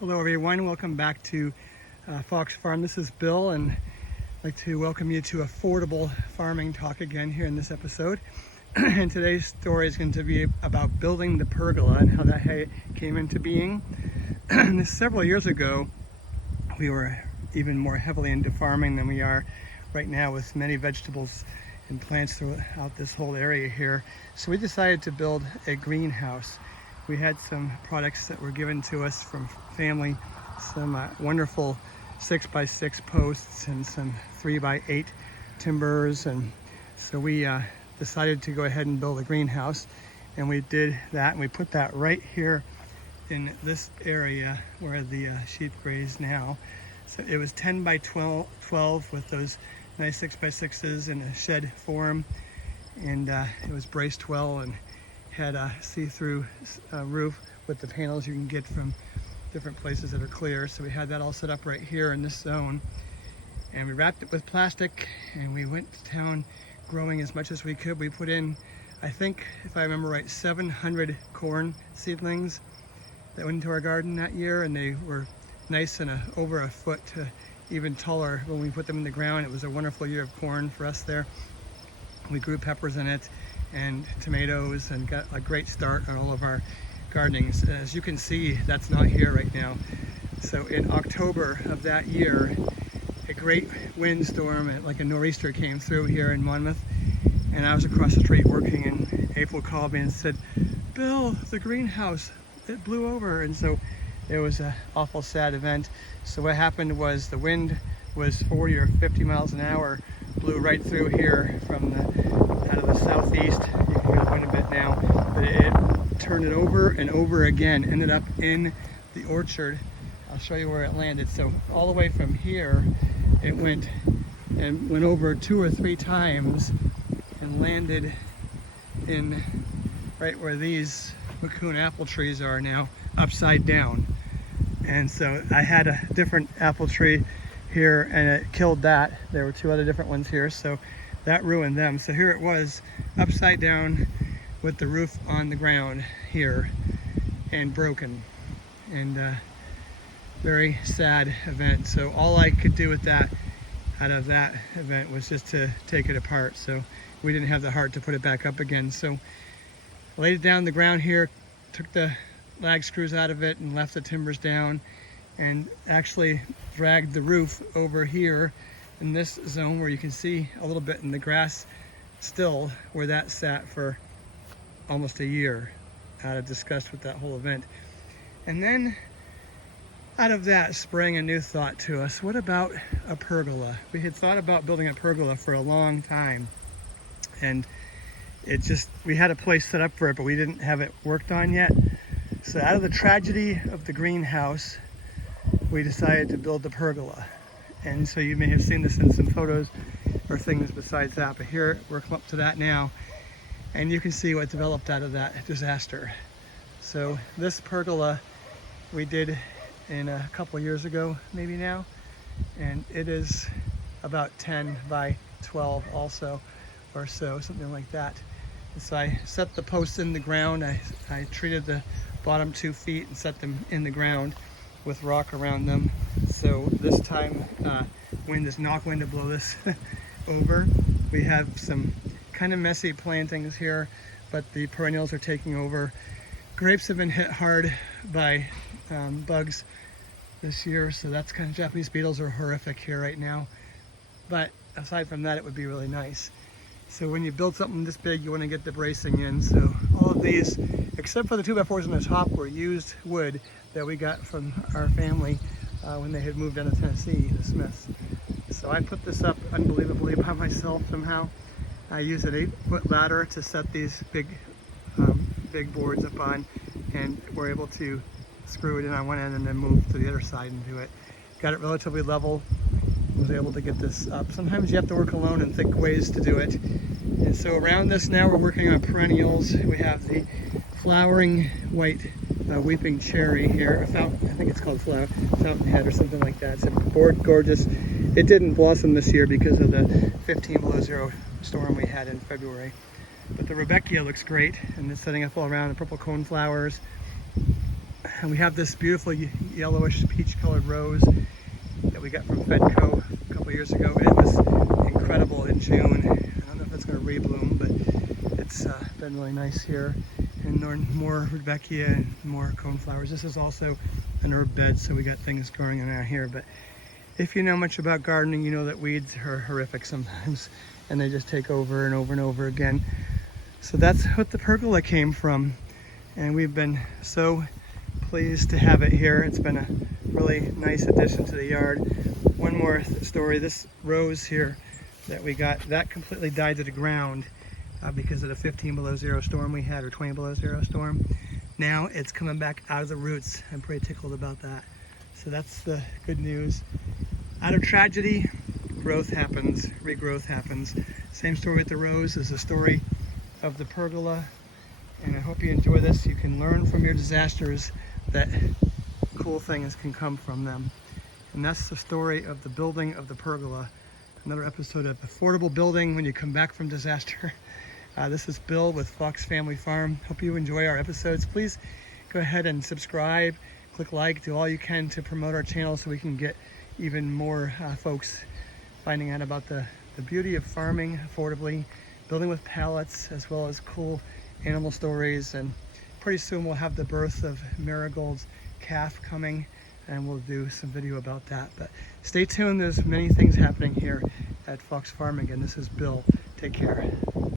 Hello everyone, welcome back to Fox Farm. This is Bill, and I'd like to welcome you to Affordable Farming Talk again here in this episode. And today's story is going to be about building the pergola and how that came into being. Several years ago, we were even more heavily into farming than we are right now, with many vegetables and plants throughout this whole area here. So we decided to build a greenhouse. We had some products that were given to us from family, some wonderful 6x6 posts and some 3x8 timbers, and so we decided to go ahead and build a greenhouse, and we did that, and we put that right here in this area where the sheep graze now. So it was 10 by 12 with those nice 6x6s in a shed form, and it was braced well and had a see-through roof with the panels you can get from different places that are clear. So we had that all set up right here in this zone, and we wrapped it with plastic, and we went to town growing as much as we could. We put in, I think, if I remember right, 700 corn seedlings that went into our garden that year, and they were nice and over a foot to even taller when we put them in the ground. It was a wonderful year of corn for us there. We grew peppers in it and tomatoes, and got a great start on all of our gardenings. As you can see, that's not here right now. So in October of that year, a great windstorm, like a nor'easter, came through here in Monmouth, and I was across the street working, and April called me and said, "Bill, the greenhouse, it blew over." And so it was an awful sad event. So what happened was the wind was 40 or 50 miles an hour, blew right through here from out of the southeast. You can hear the wind a bit now, but it turned it over and over again, ended up in the orchard. I'll show you where it landed. So all the way from here, it went over 2 or 3 times and landed in right where these Raccoon apple trees are now, upside down. And so I had a different apple tree here, and it killed that. There were 2 other different ones here, so that ruined them. So here it was, upside down with the roof on the ground here, and broken. And very sad event. So all I could do with that, out of that event, was just to take it apart. So we didn't have the heart to put it back up again. So I laid it down on the ground here, took the lag screws out of it and left the timbers down, and actually dragged the roof over here in this zone where you can see a little bit in the grass still, where that sat for almost a year out of disgust with that whole event. And then out of that sprang a new thought to us. What about a pergola? We had thought about building a pergola for a long time, and we had a place set up for it, but we didn't have it worked on yet. So out of the tragedy of the greenhouse, we decided to build the pergola. And so you may have seen this in some photos or things besides that, but here we're up to that now, and you can see what developed out of that disaster. So this pergola we did in a couple years ago, maybe now, and it is about 10 by 12 also, or so, something like that. And so I set the posts in the ground. I treated the bottom 2 feet and set them in the ground with rock around them. So this time wind is not going to blow this over. We have some kind of messy plantings here, but the perennials are taking over. Grapes have been hit hard by bugs this year, so that's kind of, Japanese beetles are horrific here right now. But aside from that, it would be really nice. So when you build something this big, you want to get the bracing in. So all of these, except for the 2x4s on the top, were used wood that we got from our family when they had moved down to Tennessee, the Smiths. So I put this up unbelievably by myself somehow. I used an 8-foot ladder to set these big boards up on, and we're able to screw it in on one end and then move to the other side and do it. Got it relatively level, was able to get this up. Sometimes you have to work alone and think ways to do it. And so around this now we're working on perennials. We have the flowering white weeping cherry here. I think it's called fountainhead or something like that. It's gorgeous. It didn't blossom this year because of the 15 below zero storm we had in February. But the Rebecca looks great, and it's setting up all around, the purple cone flowers. And we have this beautiful yellowish peach colored rose that we got from Fedco a couple years ago. It was incredible in June. I don't know if it's going to rebloom, but it's been really nice here. And more rudbeckia and more coneflowers. This is also an herb bed, so we got things growing around here. But if you know much about gardening, you know that weeds are horrific sometimes, and they just take over and over and over again. So that's what the pergola came from, and we've been so pleased to have it here. It's been a really nice addition to the yard. One more story, this rose here that we got, that completely died to the ground because of the 15 below zero storm we had, or 20 below zero storm. Now it's coming back out of the roots. I'm pretty tickled about that. So that's the good news. Out of tragedy, growth happens, regrowth happens. Same story with the rose is the story of the pergola. And I hope you enjoy this. You can learn from your disasters that cool things can come from them. And that's the story of the building of the pergola. Another episode of Affordable Building when you come back from disaster. This is Bill with Fox Family Farm. Hope you enjoy our episodes. Please go ahead and subscribe, click like, do all you can to promote our channel so we can get even more folks finding out about the beauty of farming affordably, building with pallets, as well as cool animal stories. And pretty soon we'll have the birth of Marigold's calf coming, and we'll do some video about that. But stay tuned, there's many things happening here at Fox Farm. Again, this is Bill. Take care.